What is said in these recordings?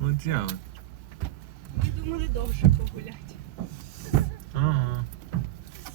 От я от. Ми думали довше погуляти. Ага.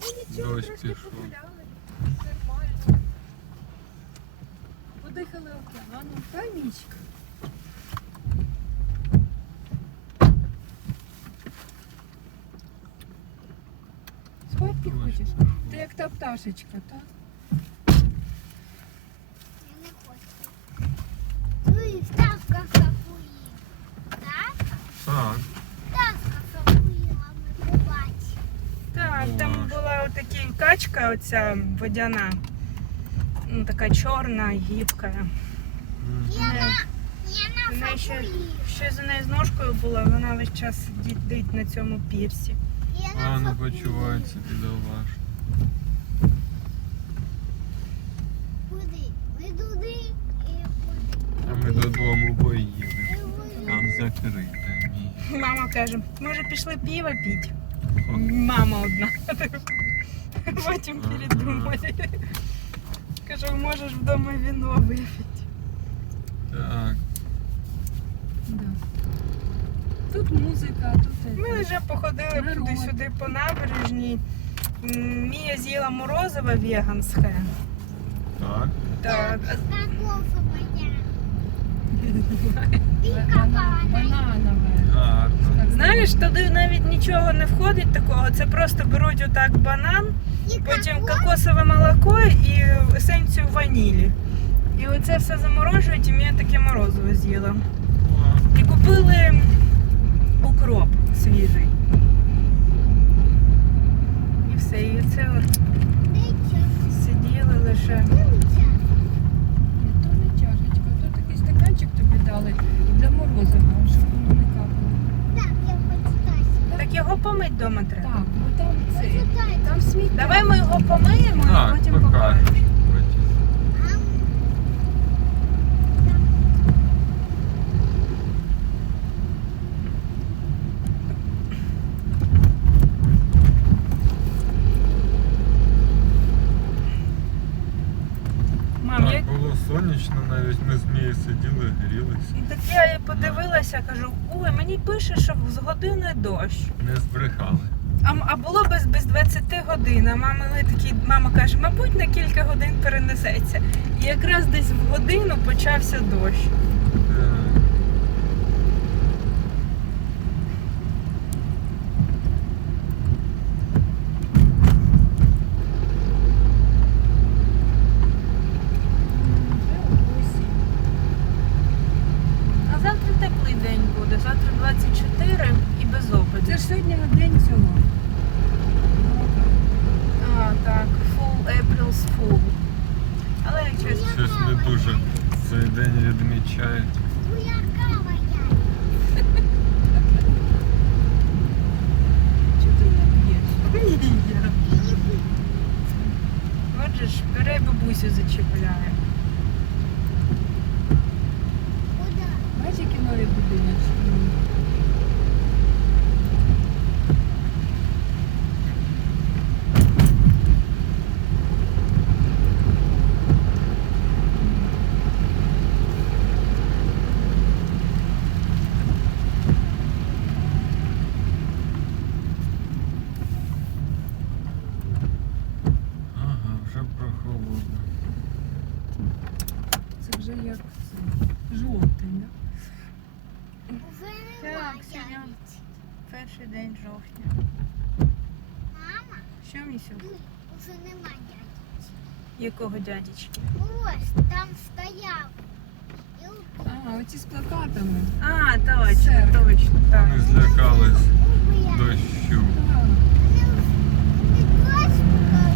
Ну нічого, Дощ трошки пішов. погуляли. Нормально. Подихали океаном. Та нічка. Спати хочеш? Ти як та пташечка, так? Я не хочу. Ну і ставка сапуї. Так? Так. Ставка сапуїла, ми побачили. Так, там була така качка оця водяна. Ну, така чорна, гібка. Я Вона на ще, сапуї. ще за нею з ножкою була, вона весь час сидить на цьому пірсі. Я А на ну сапуї. почувається бідолаш. Куди? Ми туди і куди. А ми додому поїдемо. І куди. Там закрите. Ні. Мама каже, може пішли пиво піть? Мама одна. Потім передумали. Кажу, можеш вдома віно випити. Так. Тут музика, тут... Ми вже походили Народ. туди-сюди по набережній. Мія з'їла морозиво веганське. Так. Так. Какого баняна? Піка Бананове. Гарно. Знаєш, туди навіть нічого не входить такого. Це просто беруть отак банан, потім кокосове молоко і есенцію ванілі. І оце все заморожують, і Мія таке морозиво з'їла. О, І купили укроп свіжий. І все, і це от сиділи лише. То не чашечка, то такий стаканчик тобі дали для морозива, щоб воно не капало. Так, я почитаю. Так його помить вдома треба. Так, бо там це, Почитай. там сміття. Давай ми його помиємо, і Так, потім покажеш. покажемо. Потім. Мам, я... Так, було сонячно, навіть ми з Мією сиділи, грілися. Так я і подивилася, кажу, ой, мені пише, що з години дощ. Не збрехали. А було без 20 годин. А мама каже, мабуть, на кілька годин перенесеться. І якраз десь в годину почався дощ. Так. А завтра теплий день буде. Завтра 24 і без опадів. Це ж сьогодні день цього. А, так, full April's Fool. Але як чесно. Щось не дуже цей день відмічають. Твоя кава я. Чого ти не п'єш? Отже ж, бере бабусю зачіпляє. Куда? Бачиш, які нові будиночки? Ага, вже прохолодно. Це вже як це, жовтень, да? Уже Так, немає. сьогодні перший день жовтня. Мама, Що, Місю? уже немає дядьки. Якого дядечки? Ось, там стояв. І от А, оці з плакатами. А, точно, Серф. точно. Так. Вони злякались убияв. дощу. Так, І дощ, так,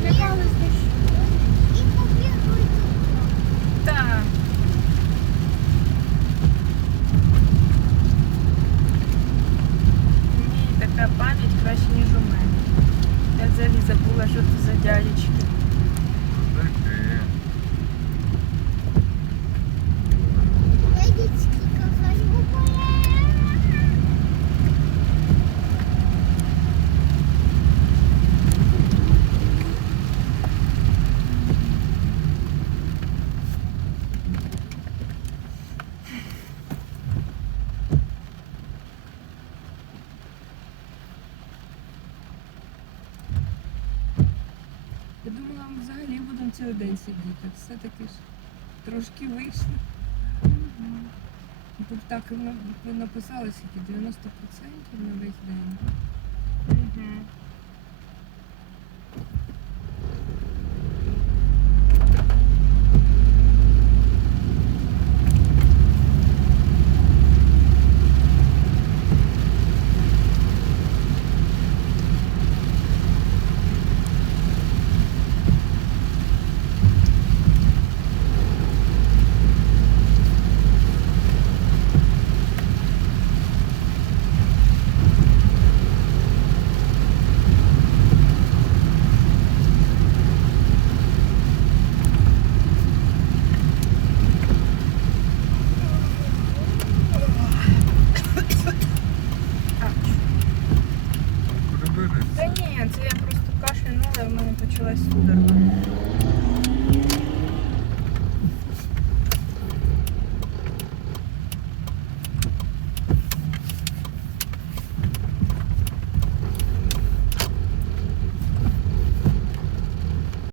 злякались дощу. і побігли. Так. У неї така пам'ять краще, ніж у мене. Я взагалі забула, що це за дядечки. Таке. Дядечки, какая губая. день сидіти. Все-таки ж трошки вийшли. Тут так ви написали скільки? 90% на весь день. Мгм. Прибери. Та ні, це я просто кашлянула, і в мене почалась судорога.